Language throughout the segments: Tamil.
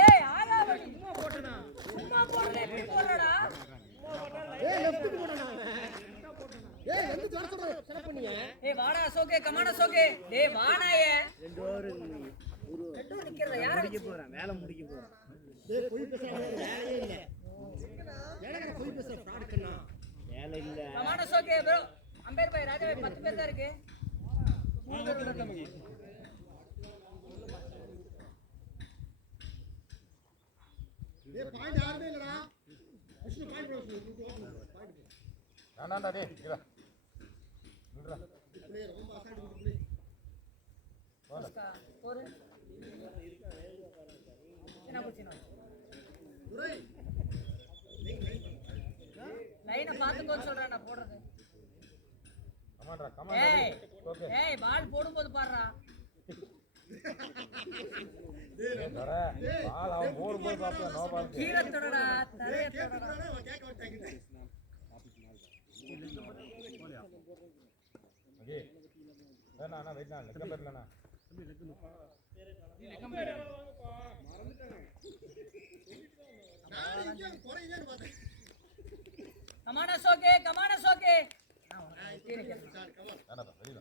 ஏய் ஆகாவடி சும்மா போடுடா. சும்மா போடுறே எப்படி போடுறடா? ஏய் லெஃப்ட் போடுடா. ஏய் வந்து ஜோர சொல்ற செலக்ட் பண்ணிய. ஏய் வாடா அசோகே கமான் அசோகே. டேய் வாடாயே. ரெண்டு ஓவர் நிக்கிறத யார முடிக்க போறேன். வேலை முடிக்க போறேன். டேய் போய் பேசுறானே வேலையே இல்ல. வேலைக்கு போய் பேசுற ஃப்ராட் கண்ணா. வேலை இல்ல. கமான் அசோகே bro. அம்பேர் பாய் ராஜா பாய் 10 பேர் தான் இருக்கு. 3 பேர் இருக்காங்க. டேய் பாயிண்ட் யாருமே இல்லடா. Vishnu point point. நான்டா டேய் இங்க நில்றா. பிளேயர் ரொம்ப அசால்ட் குட் ப்ளே. போடு. என்ன குச்சினா? துரை. லைனை பாத்துக்கோ சொல்றேன் நான் போடுறது. கமான்டா கமான். ஓகே. ஏய் பால் போடும்போது பாருடா. டேய் தர பால் அவ போடும்போது பாப்பா நோ பால். கீழ தொடடா தரைய தொடடா. அவன் கேக்க மாட்டாங்க. ஓகே. வேணா அண்ணா வெயிட் நான் லெக்க பேர்லனா. நான் இங்க குறையேன்னு பார்த்தேன். Come on அசோகே come on அசோகே. வேணாடா வெளியில.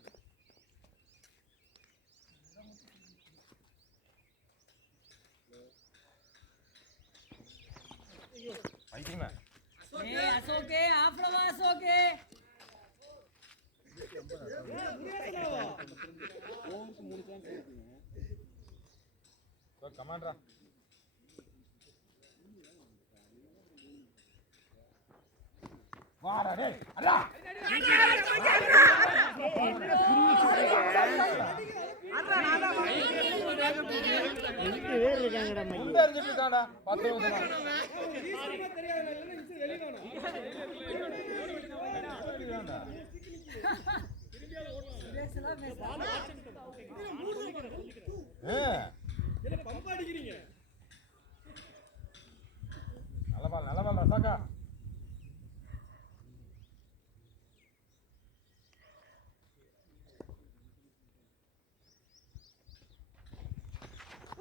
ஐடிமா. ஏய் அசோகே ஆஃப்ல வா அசோகே. சோ கமான்டா. வாடா டேய் அல்லா. எங்க வேற இருக்காங்கடா மை. இந்த அறிஞ்சிட்டு இருக்கான்டா 10 நிமிஷம். நல்ல பால் ரசாக்கா.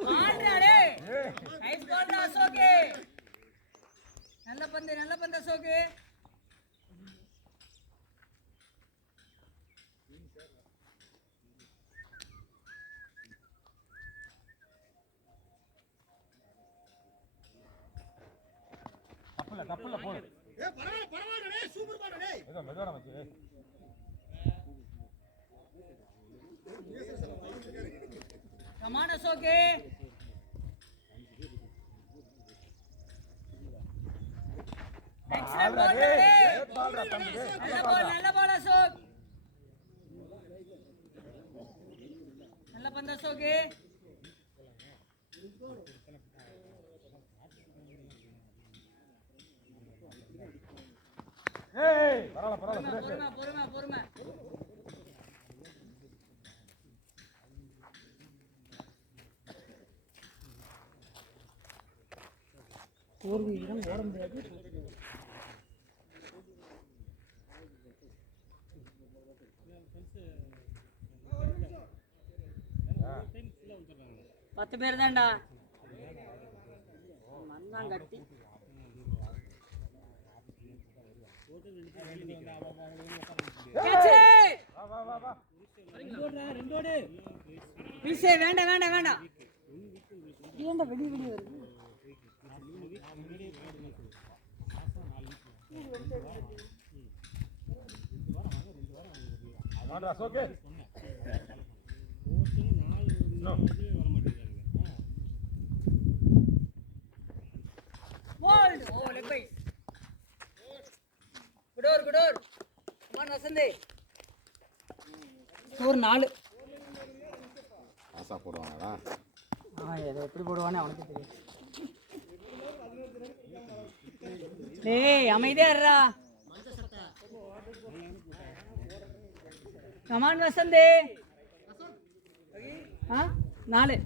பால்டா டேய். நைஸ் பால்டா அசோகே. நல்ல பந்து அசோகே. தப்புல போடு. ஏய் பரவாயில்லை டேய் சூப்பர் பால் டேய். ஏதோ மெதுவா மச்சி. கமான் அசோகே. எக்ஸலென்ட் பால் டேய். நல்ல பால் அசோக். நல்ல பந்து அசோகே. ஏய் பரவாயில்லை பொறுமை. கோர்வியிடம் ஓட முடியாது. பத்து பேர் தான்டா மண்ணான் கட்டி. வேண்டாம் ஏன்டா வெளியே வருது. ஓகே. குடோர் கமான் வசந்தே. ஸ்கோர் 4. ஆசா போடுவாங்கடா. எதை எப்படி போடுவானே அவனுக்கு தெரியும். டேய் அமைதியா இருடா. கமான் வசந்தே. 4.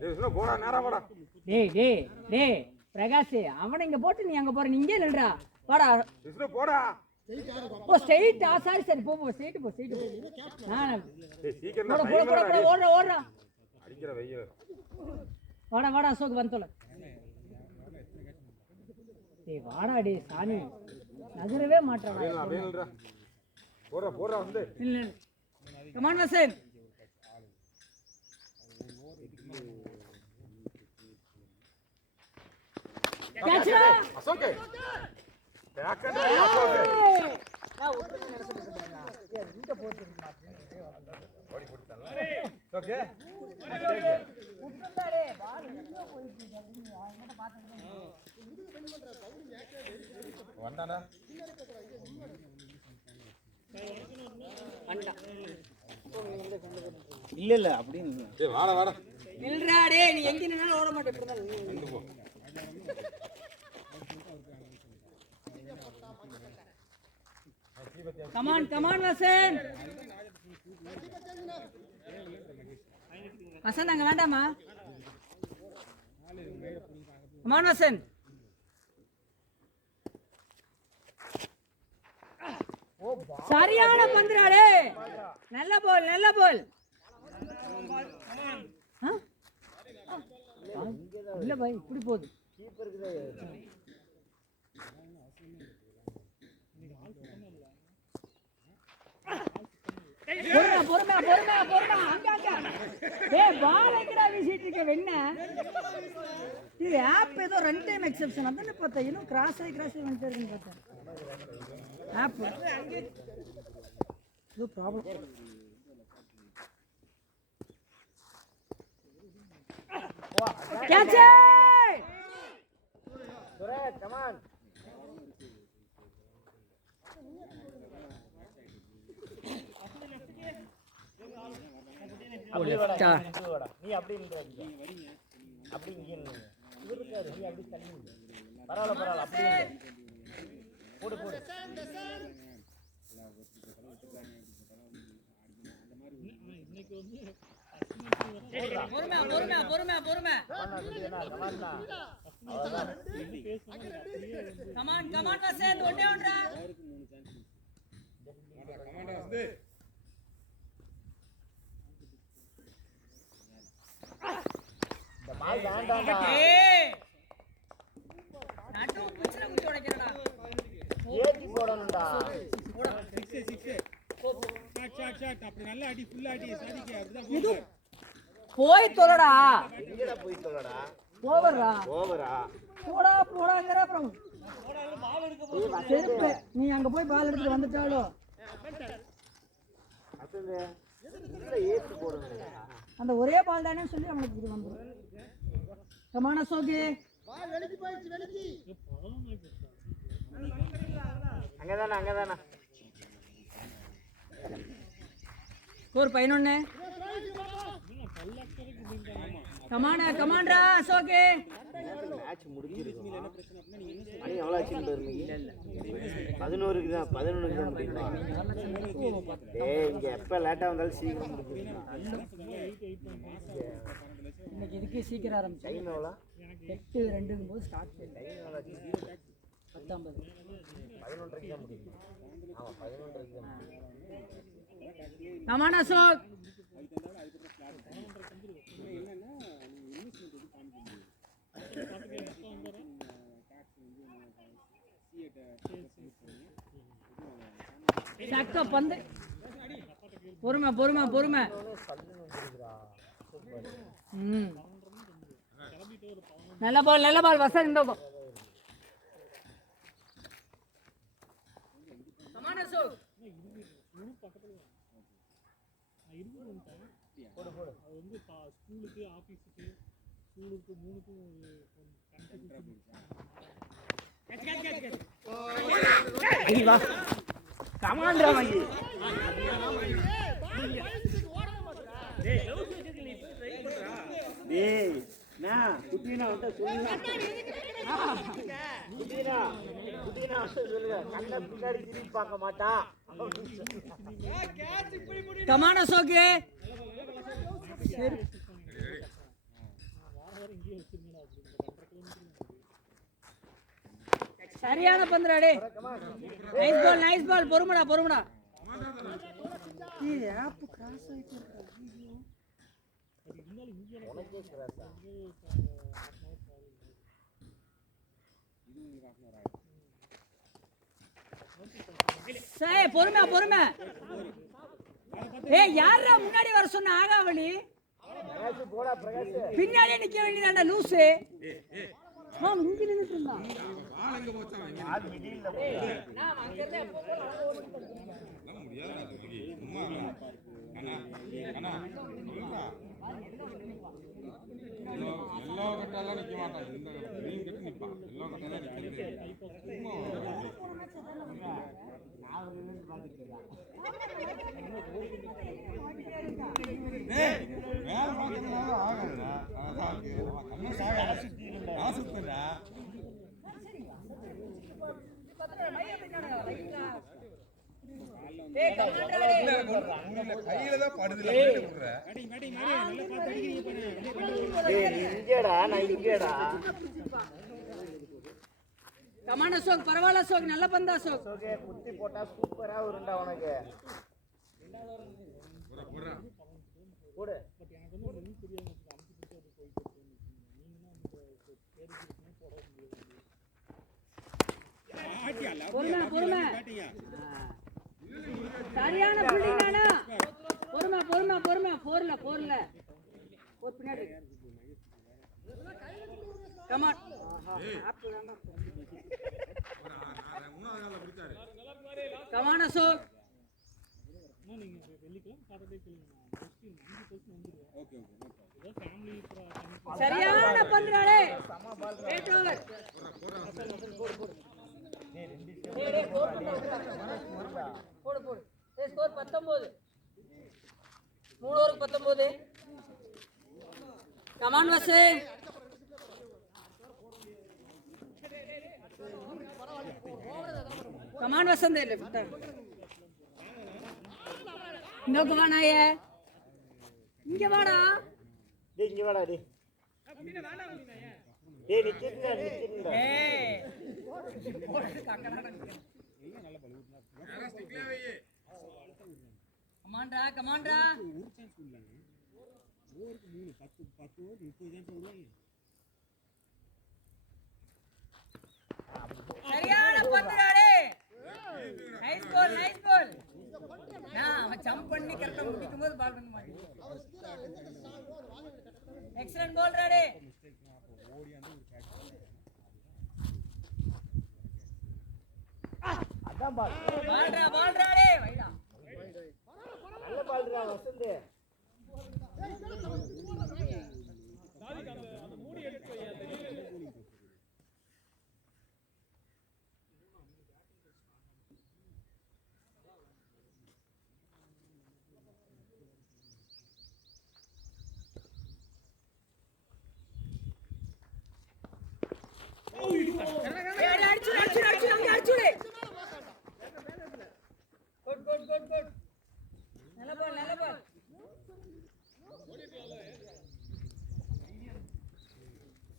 டேய் சுனோ போடா நேரா போடா. டேய் பிரகாஷ் அவனை இங்க போட்டு நீ அங்க போற. நீ இங்கே நில்றா. வாடா சுனோ போடா. ஓ ஸ்ட்ரைட் சரி போ ஸ்ட்ரைட் போ. டேய் சீக்கிரம் ஓடுறா. அடிக்கிற வெய்ய. வாடா வாடா அசோக் வந்து தொலை. டேய் வாடா டேய் சாமி நகரவே மாட்டறடா. அப்படியே நில்றா. போறா வந்து. இல்ல கமான் வசன். கேட்ச் அசோக் பேக்கடா அசோக். நான் ஒட்டுங்க நினைச்சிட்டு இருக்கேன். ஏய் இங்க போட்டுறீங்க. ஓடி போடுடா. ஓகே. உட்காரே பால் எங்க போயிட்டு இருக்கீங்க? என்ன பாத்துங்க. வந்தானா? அண்டா. இல்ல அப்படி டேய் வாடா. நில்றா டேய் நீ எங்க நின்னாலும் ஓட மாட்டே இப்படி தான். வந்து போ. கமான் வசன். வசன் அங்க வேண்டாமா? கமான் வசன். சரியான பந்துடா. நல்ல பால். இல்ல பாய் இப்படி போகுது. பொறுமை அங்க. டேய் பால் எங்கடா வீசிட்டு இருக்க வெண்ண? இது ஆப் ஏதோ ரன் டைம் எக்ஸெப்ஷன் அதானே பார்த்தா. இன்னும் கிராஸ் ஆகி வந்துட்டே இருக்குன்னு பார்த்தேன். ஆப் இது ப்ராப்ளம். கேட்ச். சுரேஷ் கமான். நீ அப்படி அப்படி இங்க இருக்காரு. நீ அப்படி தள்ளி பரவாயில்ல அப்படியே போடு. பொறுமை. கமான் வசன் ஒண்ணே ஒன்றா. பால் வேண்டாம்டா. ஏய் நடு குச்சில குச்சி உடைக்கறடா. ஏத்தி போடணும்டா. போடா. 6 ஷாட் அப்படி நல்ல அடி ஃபுல் அடி சாதிக்க அப்படிதான் இது போய் தொலைடா. எங்கடா போய் தொலைடா? ஓவரா போடாங்கற அப்புறம் செருப்பு நீ அங்க போய் பால் எடுத்து வந்துட்டாலோ அசங்க உள்ள ஏத்தி போடுங்க. அந்த ஒரே பால் தானே சொல்லி அவனுக்கு இது வந்து. கமான சோகே பால் வெளிக்கு போயிச்சு. அங்கதானா. ஸ்கோர் 11. கமான்டா சோகே. மேட்ச் முடிஞ்சிருக்கு. மணி எவ்வளவு ஆச்சுன்னு பாருங்க. 11க்கு தான் 11க்கு தான் முடியுமா? டேய் இங்க எப்ப லேட்டா வந்தாலும் சீக்கிரம் முடிஞ்சிரும். இன்னைக்கு இதுக்கே சீக்கிரம் ஆரம்பிச்சு. டைம் எவ்வளவு? 8:02 போது ஸ்டார்ட் பண்ணி டைம் எவ்வளவு? 10:50. 11க்கு தான் முடியும். ஆமா 11க்கு தான். கமான் அசோக். சக்க பந்து. பொறுமை. நல்ல பால் வசன் இந்த பக்கம். கமான் அசோக். ஸ்கூலுக்கு ஆபீஸ்க்கு ஸ்கூலுக்கு மூணுக்கும் கமாண்டா வாங்கி. டேய் நான் குட்டினா வந்து சொல்லுங்க. குட்டினா சொல்லுங்க. கண்ண பின்னாடி திருப்பி பார்க்க மாட்டா. கமான் அசோக். சரியான பந்துடா டேய். நைஸ் பால் பொறுமடா. ஏய் ஆப் கிராஸ் ஆயிட்டு இருக்கு. உனக்கே கிராஸா? சே பொறுமை பொறுமை. ஏய் யாரா முன்னாடி வர சொன்ன ஆகாவளி? பிரகாஷ் போடா பிரகாஷ். பின்னாடியே நிக்க வேண்டியதாண்டா லூசு. நான் இங்க நின்னுட்டு இருந்தான். பால் எங்க போச்சா அவன்? ஆள் மிடில்ல போடா. நான் அங்க இருந்தே எப்போ நம்ம முடியாத சும்மா அண்ணா அண்ணா சொல்லுடா. எல்லோ கட்டெல்லாம் நிக்க மாட்டான். இந்த கிரீன் கட்டு நிப்பான். எல்லோ கட்டெல்லாம் நிக்கிறது சும்மா நான் ஒரு நிமிஷம் பாத்துட்டு இருக்கேன். டேய் வேற பாக்கறதுனால ஆகாதுடா. அதான் கண்ணு சாக ஆசுத்துடா. கையில தான் படுதுல குடுற. அடி மேடி மேடி நல்லா பார்த்து அடிக்கிறீங்க பாரு. டேய் நீ இங்கடா நான் இங்கடா. கமான அசோக் பரவாயில்ல அசோக் நல்ல பந்தா அசோக். ஓகே குத்தி போட்டா சூப்பரா வரும்டா உனக்கு. போடா போடு. ஆட்டியால பொறுமை பொறுமை. ஆட்டியா. சரியான பில்டிங் நானா? பொறுமை பொறுமை பொறுமை. போர்ல போர்ல ஒரு பின்னாடி. கமான். மூணாவது நாள்ல பிடிச்சாரு. கமான் அசோக். சரியான பந்துறாளே. 8 ஓவர். போடு போடு. ஸ்கோர் 19. 3 ஓவருக்கு 19. கமான் வசீம். கமான் வசந்த் இல்ல விட்டா. இங்க வாடாய. இங்க வாடா. டேய் இங்க வாடா டேய். டேய் நிக்கிட்டா நிக்கிட்டா. ஏய். கமான்டா கமான்டா. ஊருக்கு 3 10 10 ஓவர் 30 தான் போடுவாங்க. சரியான பந்துறாளே. நைஸ் கோல் நைஸ் கோல். நான் அவன் ஜம்ப் பண்ணி கரெக்ட்டா முடிக்கும்போது பால் பண்ண மாட்டேன். எக்ஸலென்ட் கோல் ராடே. அதான் பால். பால் ராடே வைடா. நல்ல பால்டா வசந்த்.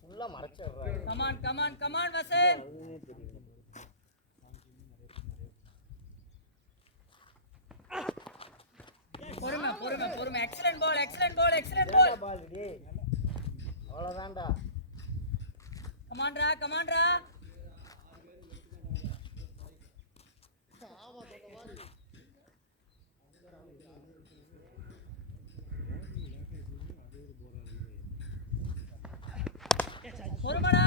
ஃபுல்லா மறைச்சறா. கமான் வசந்த். பொறுமை. எக்ஸலென்ட் பால். பால் டேய். அவ்வளவுதான்டா. கமான்டா. பொறுமடா.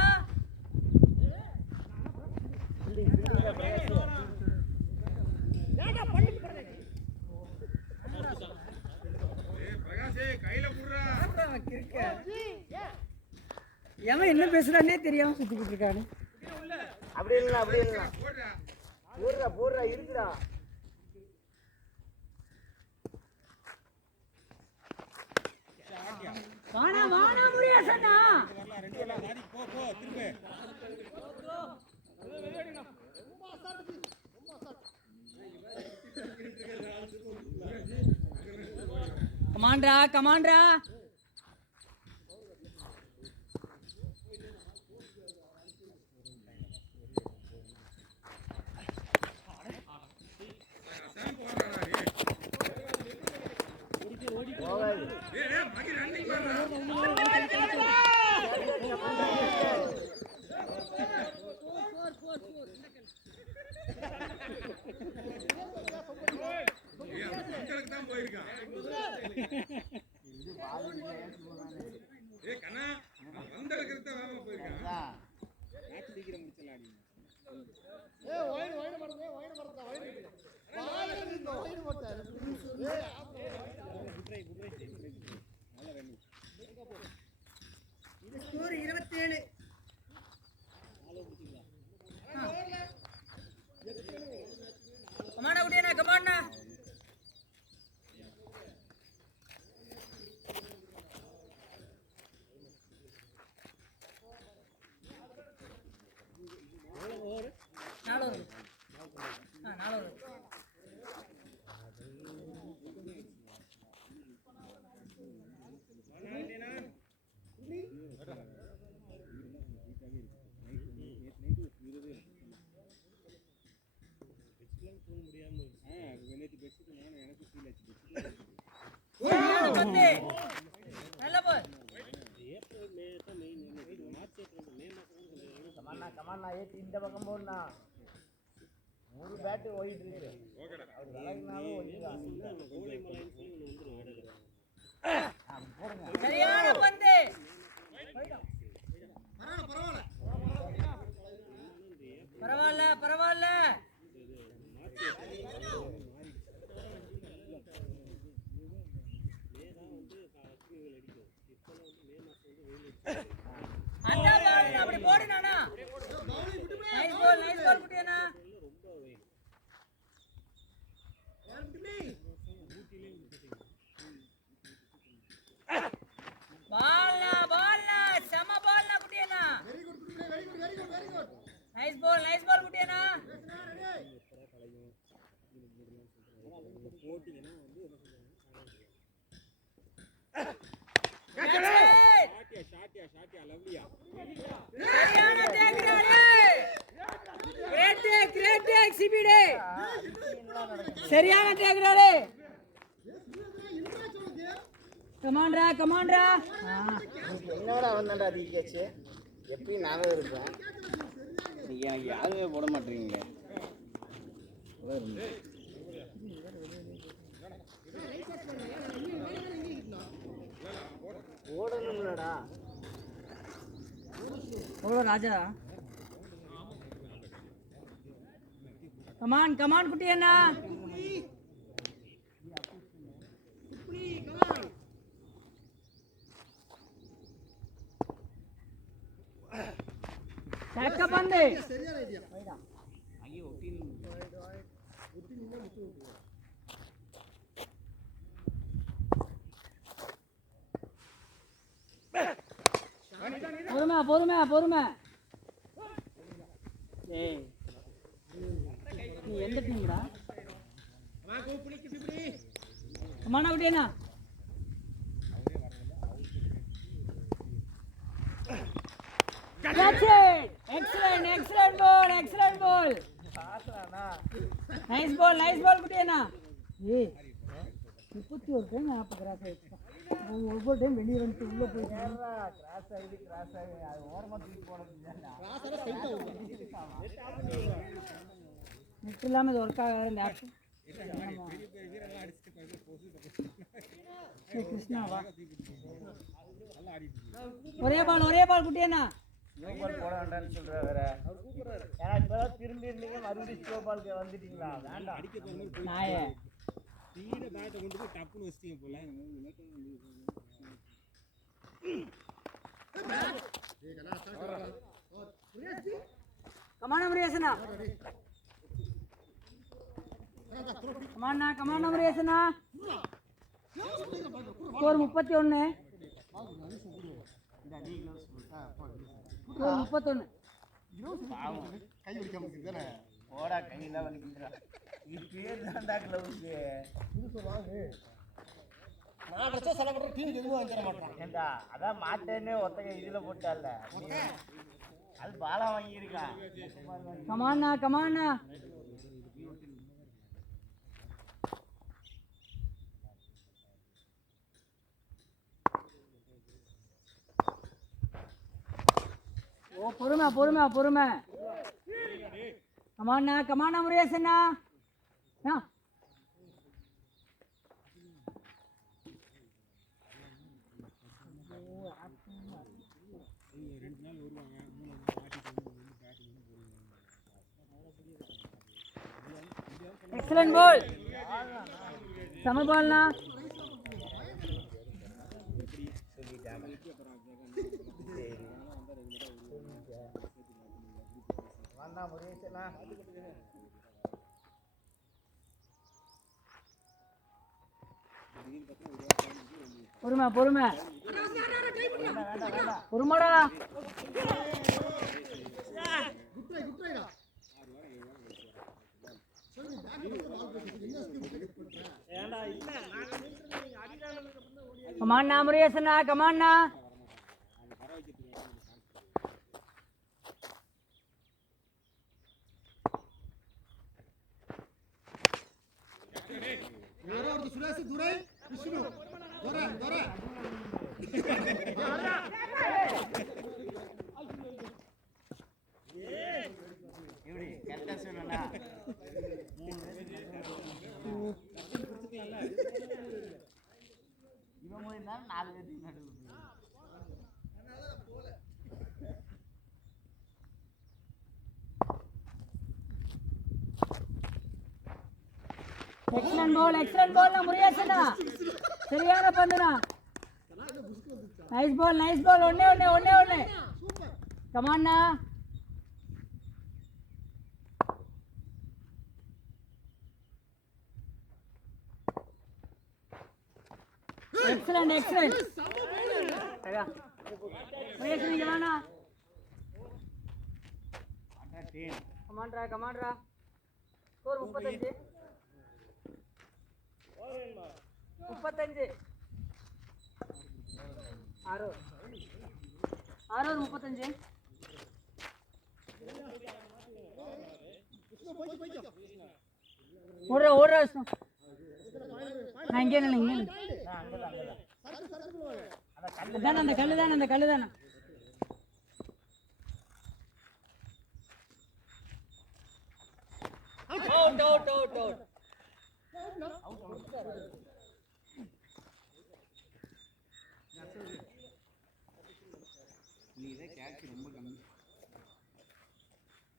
கையில புடுறா. எவன் என்ன பேசுறானே தெரியாம சுத்திக்கிட்டு இருக்கானு. அப்படி இல்ல போடுறா. போடுறா இருக்குடா. வானா முடியாசனா. வரலாம் ரெண்டு வரலாம் நாடி போ திரும்ப. கமான்டா. போகாது. டேய் மகி ரன்னிங் பண்றா. பந்து நல்ல பால் கமாண்ணா ஏற்றி இந்த பக்கம் போடணா ஒரு பேட்டு ஓடிட்டு இருக்கு அவர் விலகினாலும் ஓடிக்கலாம் சரியான பந்து பரவாயில்ல பரவாயில்ல அந்த பால் அப்படி போடுனானா நைஸ் பால் குட்டியானா பால்னா சம பால்னா குட்டியானா நைஸ் பால் குட்டியானா ஷாட்டியா லவ்லியா சரியான டேக்ராலே கிரேட் டேக் சிபிடி சரியான டேக்ராலே கமாண்டரா என்னோட அவன் தான்டா அதிகாச்சு எப்பயும் நானும் இருப்பேன் இன்னைக்கு எனக்கு யாருமே போட மாட்டேறீங்களே ஓடணும்லடா ராஜா கமான் குட்டி அண்ணா சக்க பந்து பொறுமை ஏய் நீ எந்த டீம்டா கமான் அப்படியேண்ணா That's it! Excellent ball! Nice ball குட்டியண்ணா ஏய் 31 டைம் ஆப் கிராஸ் ஆயிடுச்சு ஒவ்வொரு டைம் வெளியே வந்து உள்ள போயிட்டு கிராஸ் ஆகி அது ஓரமா தூக்கி போட முடியல நெட் இல்லாம இது ஒர்க் ஆகாது இந்த ஆப் கிருஷ்ணாவா ஒரே பால் குட்டியண்ணா ஸ்லோ பால் போட வேண்டாம்னு சொல்ற வேற ஏன்னா இப்பதான் திரும்பி இருந்தீங்க மறுபடியும் ஸ்லோ பால்க்கு வந்துட்டீங்களா வேண்டாம் நாயே தீர பேட்டை கொண்டு போய் டப்புன்னு வச்சிட்டீங்க போல கமான் அமரேசனா கமான் அமரேசனா ஸ்கோர் 31 கை பிடிக்காம இருக்குதானே போடா கையில வலிக்குதுடா இது பேர் தான்டா க்ளவுஸ் நான் அடிச்சா செலவற டீம் எதுவும் வாங்கற மாட்டான் ஏண்டா அதான் மாட்டேனே ஒத்தக இதுல போட்டால அது பாலா வாங்கி இருக்கா கமான்னா ஓ பொறுமை கமான்னா முருகேசண்ணா எக்ஸலென்ட் பால் சம பால்னா வாண்டா முருகேசனா பொறுமைடா கமான்னா முருகேசனா கமான்னா சுரேஷ் துரை விஷ்ணு எப்படி கரெக்டா சொன்னா இவன் போயிருந்தாலும் 4 பேருக்கு நடுவில் எக்ஸலன்ட் பால் முருகேசனா சரியான பந்துனா நைஸ் பால் ஒண்ணே கமான்னா எக்ஸலன்ட் முருகேசன் இங்க வானா கமான்டா ஸ்கோர் 35 ஆறு 35 ஓடுற நான் இங்கே அந்த கல்லு தானே அவுட் நீ கேட்ச் ரொம்ப கம்மி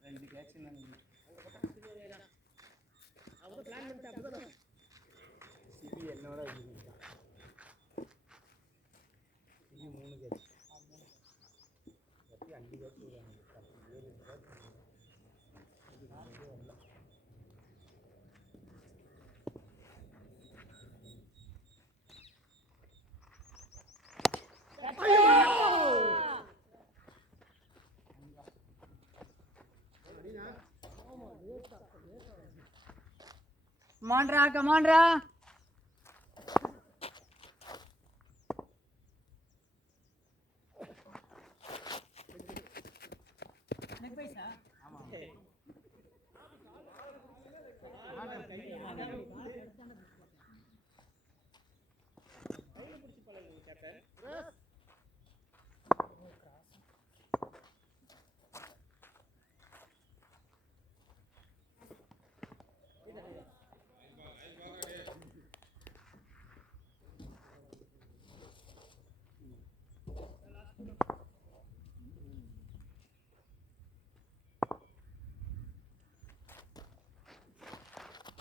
2 கேட்ச் என்னோட இது 3 கேட்ச் 5 கேட்ச் கமான்டா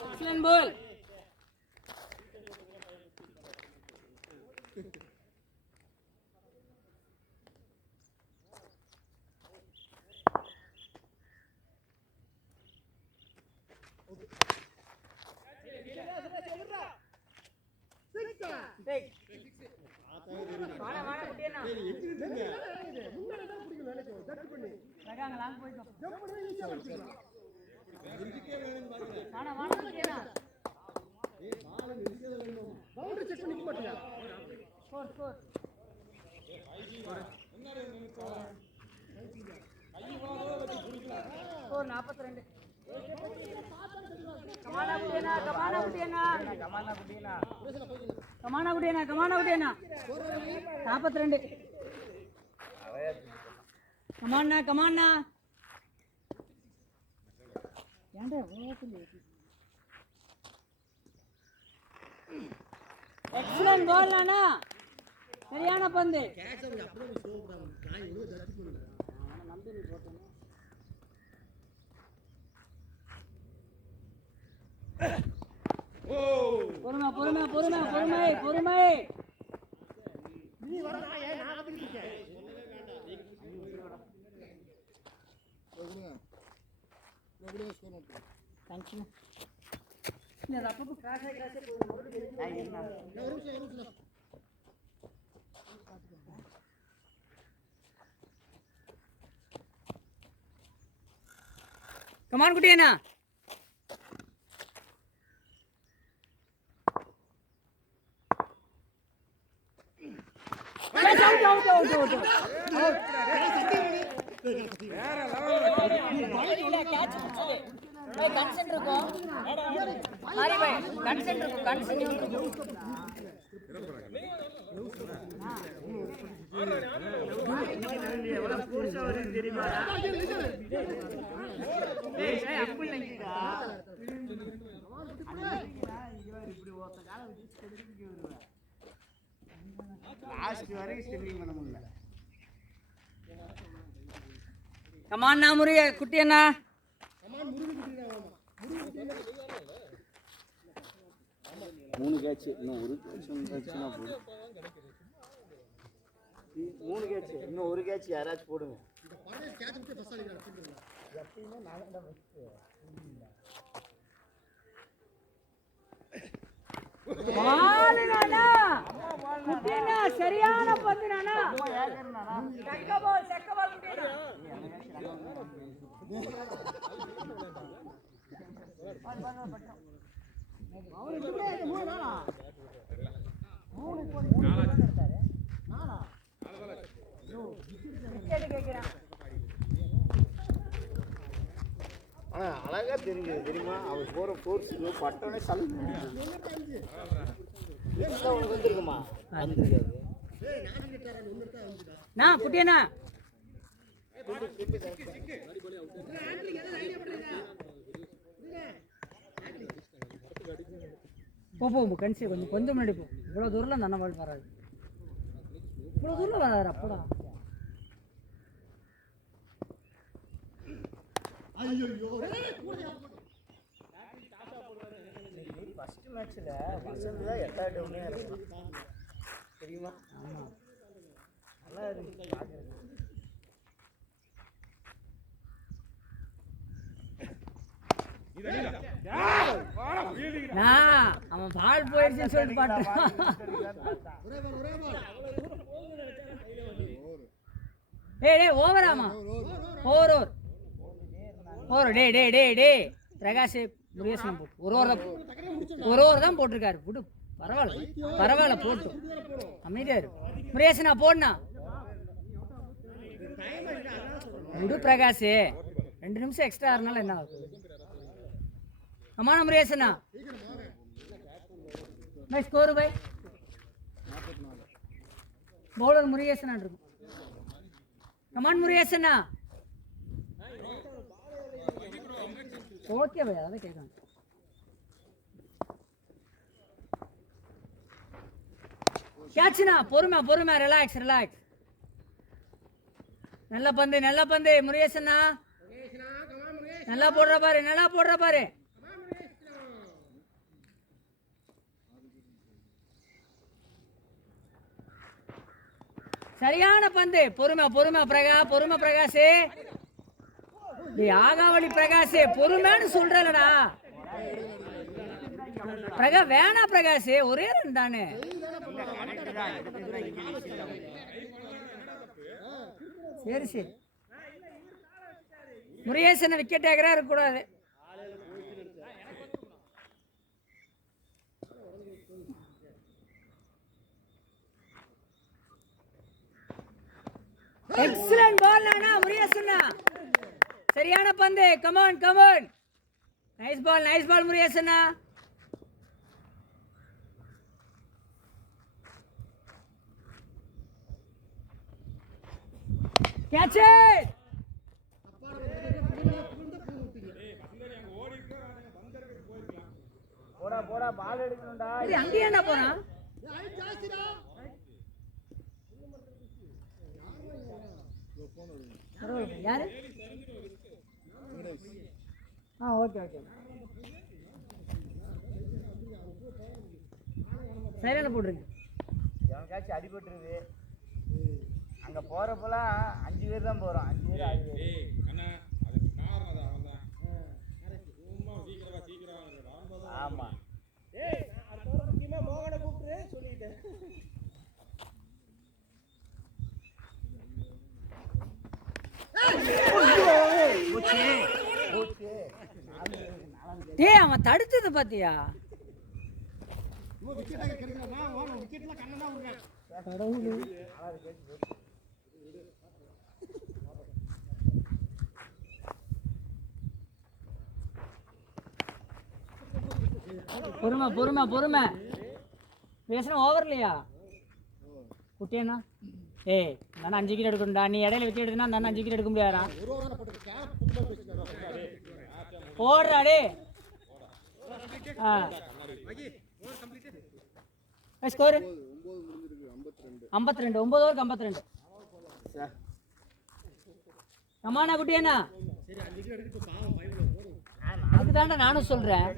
excellent ball கமானா குட்டியனா 42 கமானா ஏன்டா எக்ஸலன்ட் பால் நானா சரியான பந்து பொறுமை தேங்க்யூ இந்த அப்பப்போ கிராஷ் கமான் குட்டியண்ணா கன்சென்ட் இருக்கும் எவ்வளவு force ஆ வருது தெரியுமா? டேய், அப்படி இல்லைங்கடா. இப்படி ஒத்த காலம் வச்சு ஸ்டெண்டிங் வருவேன். லாஸ்ட் வரைக்கும் ஸ்டெண்டிங் பண்ண முடியல. கமான் முருக குட்டி அண்ணா. 3 கேட்ச் இன்னும் 1 கேட்ச் வந்துச்சுன்னா போதும். 3 கேட்ச் இன்னும் 1 கேட்ச் யாராச்சும் போடுங்க. பால் நானா குட்டி அண்ணா சரியான பந்து நானா. செக்க பால் குட்டி அண்ணா. ஆனா அழகா தெரிஞ்சது தெரியுமா? அவர் போற ஃபோர்ஸ் பட்டோனே சல்லுன்னு உனக்கு வந்துருக்குமா? வந்துருக்காது. நான் குட்டி அண்ணா போ கன்சி கொஞ்சம் முன்னாடி போ. இவ்வளோ தூரம் அந்த பால் வராது. இவ்வளோ தூரம் வராது அப்படா. ஃபர்ஸ்ட் மேட்ச்ல வசந்த் தான் 8வது டவுனே தெரியுமா? ஆமா நல்லா இருக்கு பாக்குறது. அவன் பால் போயிடுச்சுன்னு சொல்லிட்டு பாட்டான். டேய் ஓவராமா ஓவர் டே பிரகாஷ் முருகேசன் போட்டு ஒரு ஓவர் தான் போட்டிருக்காரு. விடு பரவாயில்ல போட்டு அமைதியா இரு. முருகேசனா போடனா விடு பிரகாஷ். 2 நிமிஷம் எக்ஸ்ட்ரா ஆறுனால என்ன ஆகுது? கமான முருகேசனா ஸ்கோர் பை பவுலர் முருகேசனா இருக்கும். கமான் முருகேசனா. ஓகே பை அதான் கேட்கணும். கேட்சுனா பொறுமை ரிலாக்ஸ். நல்ல பந்து முருகேசனா. நல்லா போடுற பாரு. சரியான பந்து. பொறுமை பிரகாஷ். ஆகாவளி பிரகாஷ் பொறுமைன்னு சொல்றலடா. வேணா பிரகாஷ் ஒரே 2 தானே. சரி முருகேசன் விக்கெட் ஆகிறா இருக்கக்கூடாது. எக்ஸலென்ட் பால் நானா முருகேசனா. சரியான பந்து. கமான் நைஸ் பால் முருகேசனா. கேட்ச். போடா பால் எடுக்கணும்டா. அங்கேயே என்ன போறான்? யாரு? ஓகே சைலண்ட்ல போட்டுருங்க. எவனுக்காச்சும் அடிபட்டுருது. அங்க போறப்பெல்லாம் 5 பேர் தான் போறோம். 5 பேர் 6 பேர். ஆமா டேய் அவன் தடுத்தது பாத்தியா? பொறுமை பேசணும். ஓவர் இல்லையா குட்டியண்ணா? ஏய் நான் 5 விக்கெட் எடுக்கணும்டா. நீ இடையில விக்கெட் எடுத்தனா நான் 5 விக்கெட் எடுக்க முடியாதா? போடுறா டே. ஸ்கோர் 52. 9 ஓவருக்கு 52. கமானா குட்டியண்ணா, அதுதான்டா நானும் சொல்றேன்.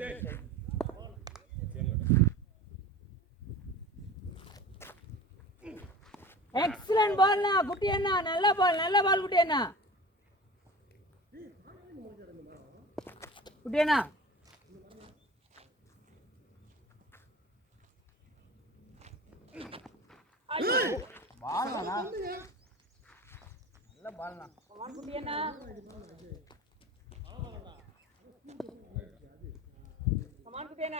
எக்ஸலன்ட் பால்னா குட்டியண்ணா, நல்ல பால் குட்டியண்ணா. குட்டியண்ணா பால்னா நல்ல பால்னா. குட்டியண்ணா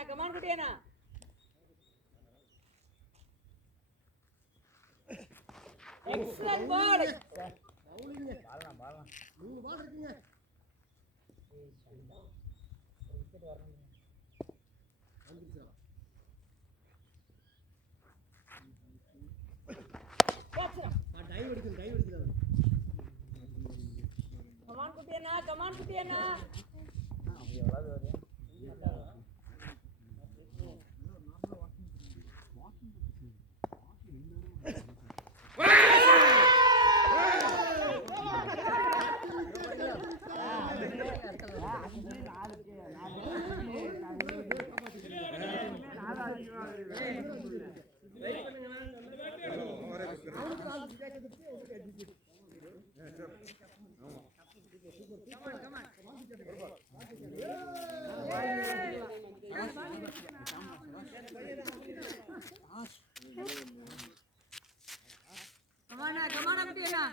கமான் குட்டியண்ணா. எக்ஸலன்ட் பால். பால்னா கமான் குட்டியண்ணா. கமானா குட்டியண்ணா.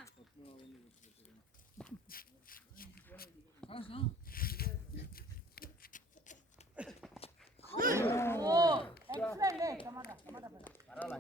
ஓ எக்ஸலன்ட். கமாண்டா பரவாயில்ல.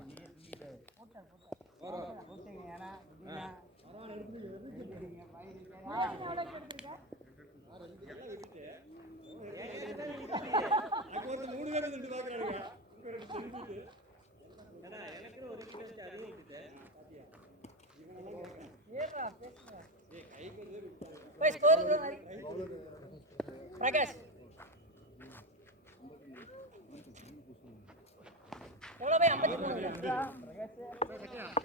பிரகாஷ் எவ்வளோ போய் 53.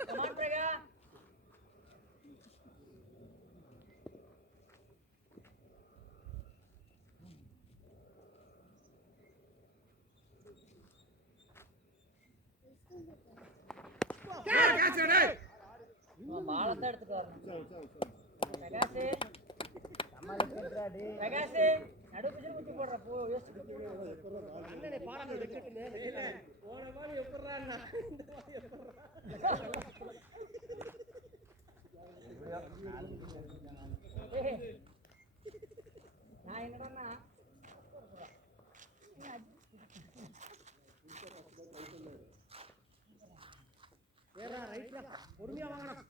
கமான் பிரகாஷ். பாலத்தான் எடுத்துட்டு வரணும். பிரகாஷ் நடு பிடிச்சு குத்தி போடுற போ. நான் என்னடா பொறுமையா வாங்கணும்.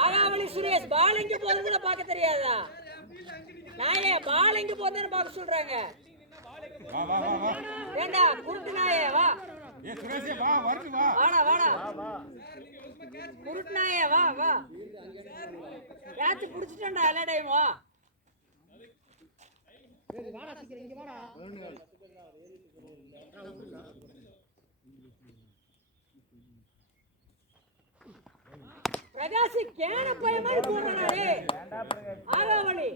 ஆகாவளி சுரேஷ் பால் எங்க போகுதுன்னு பார்க்க தெரியாதா? நாயே பால் எங்க போகுதுன்னு பார்க்க சொல்றாங்க. ஏண்டா குருட்டு நாயே வா. வாடா குருட்டு நாயே வா யாச்சு புடிச்சிட்டேன்டா எல்லா டைம் வா. பிரகாஷ் கேன பைய மாதிரி போறானே. ஆகாவளி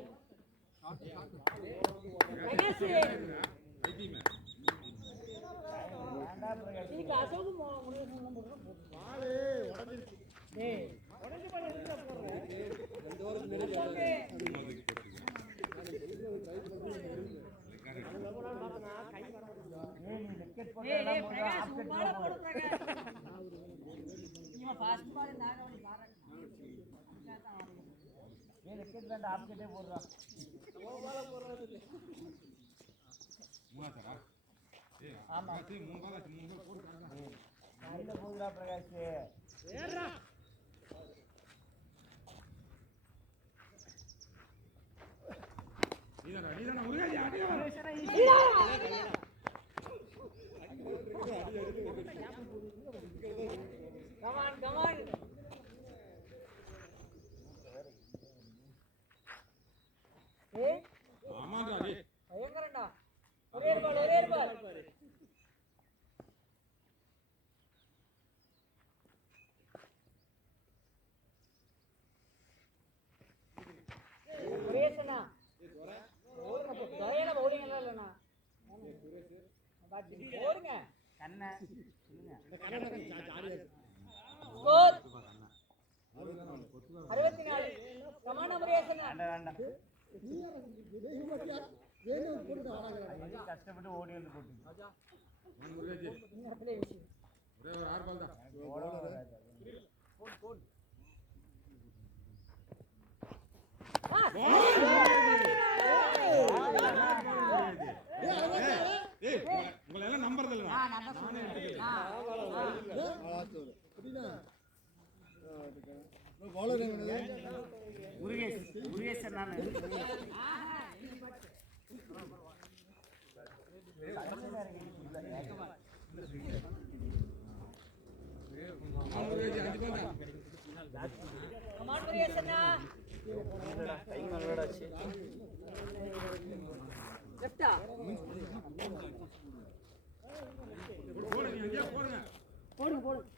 பிரகாஷ் நீ காசோக்கு முடிவு பண்ண பால் உடைஞ்சிருச்சு. டேய் உடைஞ்ச பால் எங்க போறற? 2 ஓவர் விக்கெட் ஏய் போட்டாலும் பிரகாஷ் உன் பால போடு பிரகாஷ் இவன் ஃபாஸ்ட் பால் நாகவனி பாறாங்க ஏன் விக்கெட் வேண்டாம் ஆஃப் விக்கெட்டே போடுறான் மூணாச்சாரா ஏய் ஆமா. மூணு பால் ஆச்சு, மூணு பால் போட்டு கையில போகுதுடா பிரகாஷ் நீதானா முருகாஜி அடியா கமான் கமான் ஏய் ஆமாடா டேய் பயங்கரம்டா ஒரே பால் சுரேஷனா தயன பவுலிங் எல்லாம் இல்லண்ணா போடுங்க கண்ணை ஸ்கோர் 64 கமான் சுரேஷனா வேண்டாம் வேண்டாம் கஷ்டப்பட்டு ஓடி வந்து போட்டு முருகாஜி நேரத்திலே விஷயம் ஒரே ஒரு 6 பால் தான் ஏய் உங்களை எல்லாம் நம்பறது இல்ல முருகேஷ் நான் முருகாஜி 5 பால் தான் கமான் சுரேஷனா கை மலடாச்சு லெஃப்டா போடு நீ அங்கேயே போடுங்க போடுங்க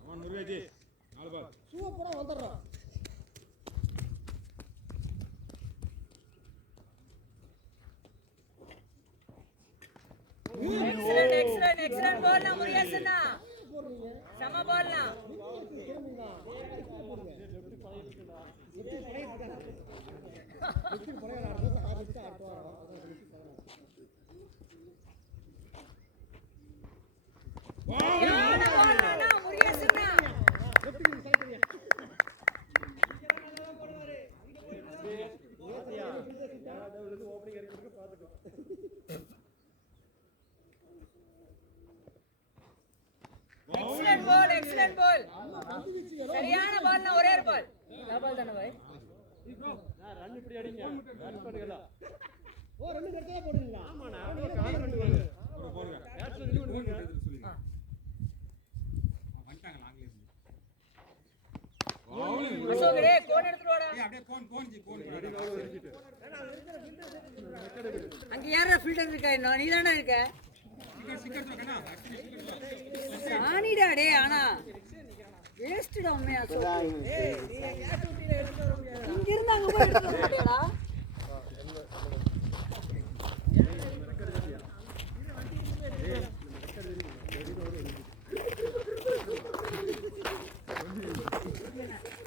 அவன் முருகாஜி 4 பால் எக்ஸலென்ட் பால் நான் முருகேசனா சம பால் நான் சரியான பால் நான் முருகேசனா எக்ஸலென்ட் பால் சரியான பால் நான் ஒரே ஒரு பால் டபுள் தானே பாய் ரன் இப்படி அடிங்க ரன் பண்ணுங்க ஓ ரன் கரெக்ட்டா போடுவீங்களா ஆமா நான் ஒரு கான்ஃபிடன்ட் வருது போடுங்க பேட்ஸ்ல வெளிய வந்துங்க சொல்லுங்க வந்துட்டாங்க நாங்களே பவுலிங் அசோக் டேய் கோன் எடுத்துட்டு வாடா ஏய் அப்படியே கோன் அங்க யாரா ஃபீல்டர் இருக்கா இன்னும் நீ தானே இருக்க சிக்கர் கண்ணா சாணிடா டேய் ஆனா வேஸ்ட்டா உண்மையா அசோக் ஏய் நீங்க கேட் ஊட்டில எடுத்து வர முடியாது இங்க இருந்து அங்க போய் எடுத்து வர முடியாடா